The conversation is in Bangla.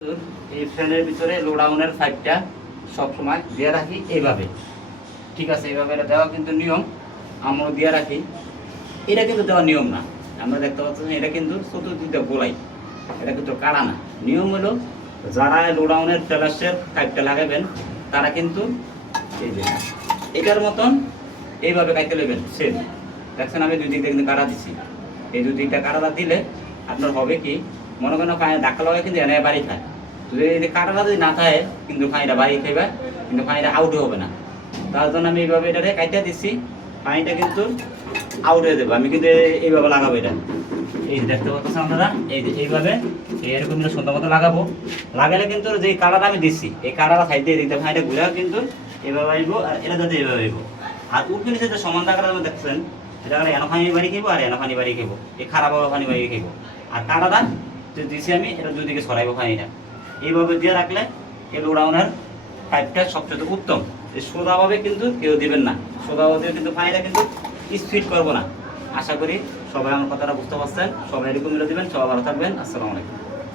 এই ফ্যানের ভিতরে লোডাউনের সাইডটা সবসময় দিয়ে রাখি এইভাবে। ঠিক আছে, এইভাবে এটা দেওয়া কিন্তু নিয়ম, আমরা দিয়ে রাখি। এটা কিন্তু দেওয়ার নিয়ম না, আমরা দেখতে পাচ্ছি এটা কিন্তু চতুর্দিকে গোলাই, এটা কিন্তু কাড়া না। নিয়ম হলো যারা লোডাউনের টেলার্সের পাইপটা লাগাবেন তারা কিন্তু এই যে এটার মতন এইভাবে কাটতে নেবেন। সেম দেখছেন আমি দুই দিকটা কিন্তু কাটা দিচ্ছি। এই দুই দিকটা কাটাটা দিলে আপনার হবে কি, মনে করেন পায়ে ধাক্কা লাগায় কিন্তু এনে বাড়ি খায়। যদি এই কাটাটা যদি না থাকে কিন্তু পানিটা বাড়ি খাইবে, কিন্তু পানিটা আউটও হবে না। তার জন্য আমি এইভাবে এটাকে কাটিয়ে দিচ্ছি, পানিটা কিন্তু আউট হয়ে যাবে। আমি কিন্তু এইভাবে লাগাবো এটা, এই যে দেখতে পাচ্ছেন আপনারা, এই যে এইভাবে এরকম সুন্দর মতো লাগাবো। লাগালে কিন্তু যে কালারটা আমি দিচ্ছি এই কালারটা সাইড দিয়ে দিতে পানিটা ঘুরে কিন্তু এইভাবে আইব, আর এটা যাতে এইভাবে আইব। আর উপরে নিচে যে সমান টাকাটা দেখছেন, এটা এনো পানি বাড়ি খাইবো আর এনো পানি বাড়ি খাইবো, এই খারাপ হবে পানি বাড়ি খাইবো। আর কাটাটা যে দিচ্ছি আমি এটা দুদিকে ছড়াইবো পানিটা। এইভাবে দিয়ে রাখলে এই লোডাউনের পাইপটা সবচেয়ে উত্তম। এই সোজাভাবে কিন্তু কেউ দিবেন না, সোজাভাবে কিন্তু পানিটা কিন্তু স্পিড করবো না। আশা করি সবাই আমার কথাটা বুঝতে পারছেন। সবাই এরকম দিবেন। সবাই ভালো থাকবেন। আসসালামু আলাইকুম।